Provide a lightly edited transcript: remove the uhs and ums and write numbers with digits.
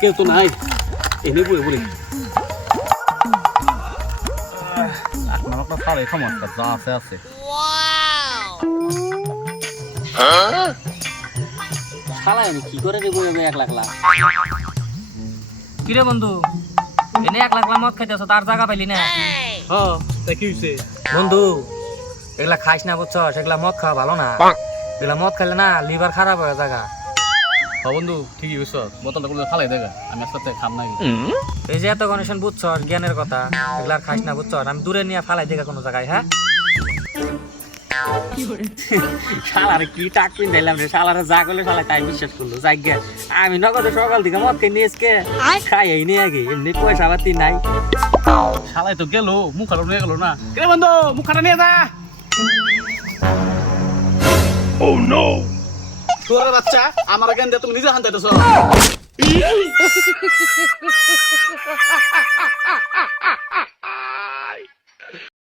কেউ তো নাই এনে বলে বলে আপনার একটা সারে সমস্যা যা আছে আছে শালা আমি কি করে দেবো এবার 1 লাখ লাখ কিরে বন্ধু এনে 1 লাখ মদ খাইতেছ তার জায়গা পাইলি না হ্যাঁ তা কি হয়েছে বন্ধু এগুলা খাইস না বুঝছ সেগুলা মদ খাওয়া ভালো না এগুলা মদ খাইলে না লিভার খারাপ হয়ে জায়গা হ্যাঁ বন্ধু ঠিকই বুঝছ বোতলটা করে ফালাই দেখা আমি একসাথে খাম নাই এই যে এত কন্ডিশন বুঝছ জ্ঞানের কথা এগুলা খাইস না বুঝছ আমি দূরে নিয়ে ফালাই দেখা কোনো জায়গায় হ্যাঁ শালার কি টাক পিন দিলাম রে শালার যা করলে শালা তাই বিশ্বাস করলো যাই গে আমি নগদে সকাল থেকে মদ খেয়ে নিয়ে এসকে খাই এই নিয়ে আগে এমনি পয়সা পাতি নাই শালাই তো গেল মুখ খাটো নিয়ে গেল না কে বন্ধু মুখ খাটা নিয়ে যা ও নো তোর বাচ্চা আমার জ্ঞান দিয়ে তুমি নিজে হান দিতেছ